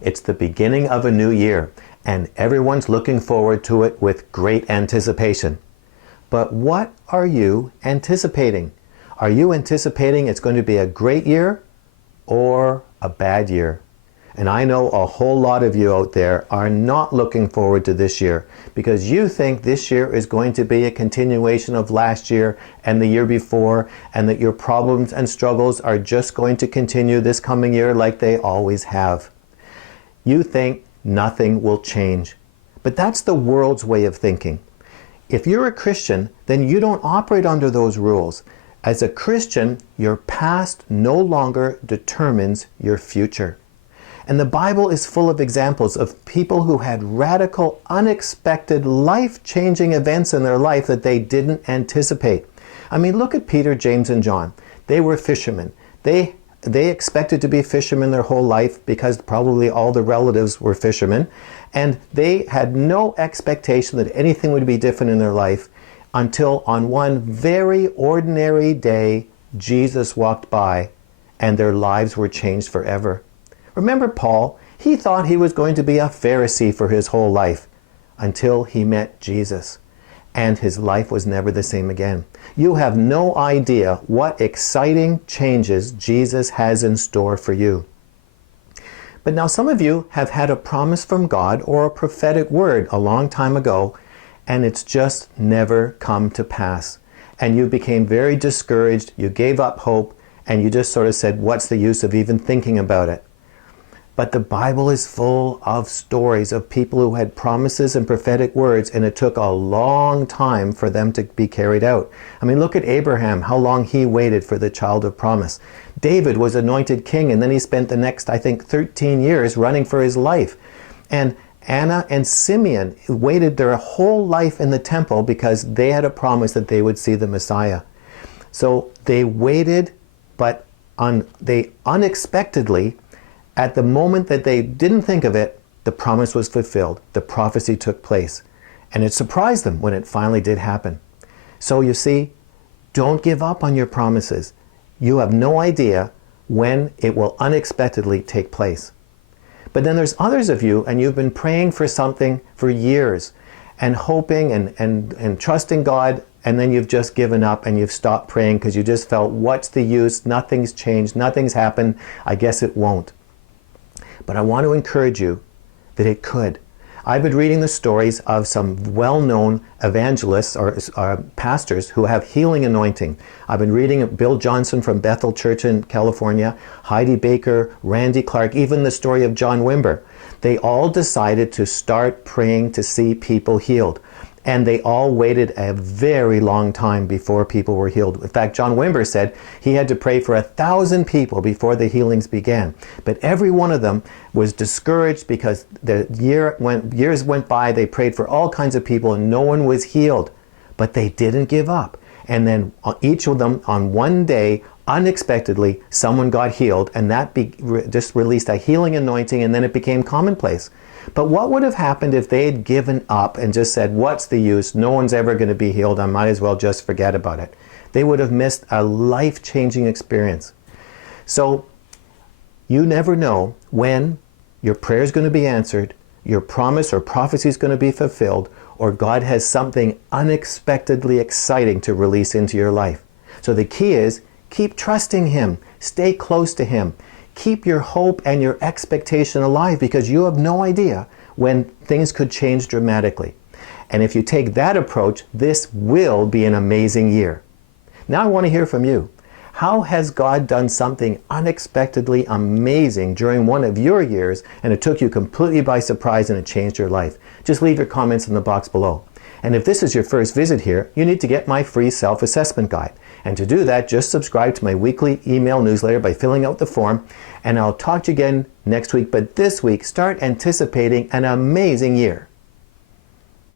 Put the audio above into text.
It's the beginning of a new year, and everyone's looking forward to it with great anticipation. But what are you anticipating? Are you anticipating it's going to be a great year or a bad year? And I know a whole lot of you out there are not looking forward to this year because you think this year is going to be a continuation of last year and the year before, and that your problems and struggles are just going to continue this coming year like they always have. You think nothing will change. But that's the world's way of thinking. If you're a Christian, then you don't operate under those rules. As a Christian, your past no longer determines your future. And the Bible is full of examples of people who had radical, unexpected, life-changing events in their life that they didn't anticipate. I mean, look at Peter, James, and John. They were fishermen. They expected to be fishermen their whole life because probably all the relatives were fishermen. And they had no expectation that anything would be different in their life until on one very ordinary day, Jesus walked by and their lives were changed forever. Remember Paul? He thought he was going to be a Pharisee for his whole life until he met Jesus. And his life was never the same again. You have no idea what exciting changes Jesus has in store for you. But now some of you have had a promise from God or a prophetic word a long time ago, and it's just never come to pass. And you became very discouraged, you gave up hope, and you just sort of said, what's the use of even thinking about it? But the Bible is full of stories of people who had promises and prophetic words, and it took a long time for them to be carried out. I mean, look at Abraham, how long he waited for the child of promise. David was anointed king, and then he spent the next, I think, 13 years running for his life. And Anna and Simeon waited their whole life in the temple because they had a promise that they would see the Messiah. So they waited, but they unexpectedly, at the moment that they didn't think of it, the promise was fulfilled. The prophecy took place. And it surprised them when it finally did happen. So you see, don't give up on your promises. You have no idea when it will unexpectedly take place. But then there's others of you, and you've been praying for something for years and hoping and trusting God, and then you've just given up and you've stopped praying because you just felt, what's the use? Nothing's changed. Nothing's happened. I guess it won't. But I want to encourage you that it could. I've been reading the stories of some well-known evangelists or pastors who have healing anointing. I've been reading Bill Johnson from Bethel Church in California, Heidi Baker, Randy Clark, even the story of John Wimber. They all decided to start praying to see people healed. And they all waited a very long time before people were healed. In fact, John Wimber said he had to pray for 1,000 people before the healings began. But every one of them was discouraged because years went by, they prayed for all kinds of people and no one was healed. But they didn't give up. And then each of them on one day, unexpectedly, someone got healed, and that just released a healing anointing, and then it became commonplace. But what would have happened if they had given up and just said, what's the use? No one's ever going to be healed. I might as well just forget about it. They would have missed a life-changing experience. So you never know when your prayer is going to be answered, your promise or prophecy is going to be fulfilled, or God has something unexpectedly exciting to release into your life. So the key is, keep trusting Him. Stay close to Him. Keep your hope and your expectation alive because you have no idea when things could change dramatically. And if you take that approach, this will be an amazing year. Now I want to hear from you. How has God done something unexpectedly amazing during one of your years and it took you completely by surprise and it changed your life? Just leave your comments in the box below. And if this is your first visit here, you need to get my free self-assessment guide. And to do that, just subscribe to my weekly email newsletter by filling out the form. And I'll talk to you again next week. But this week, start anticipating an amazing year.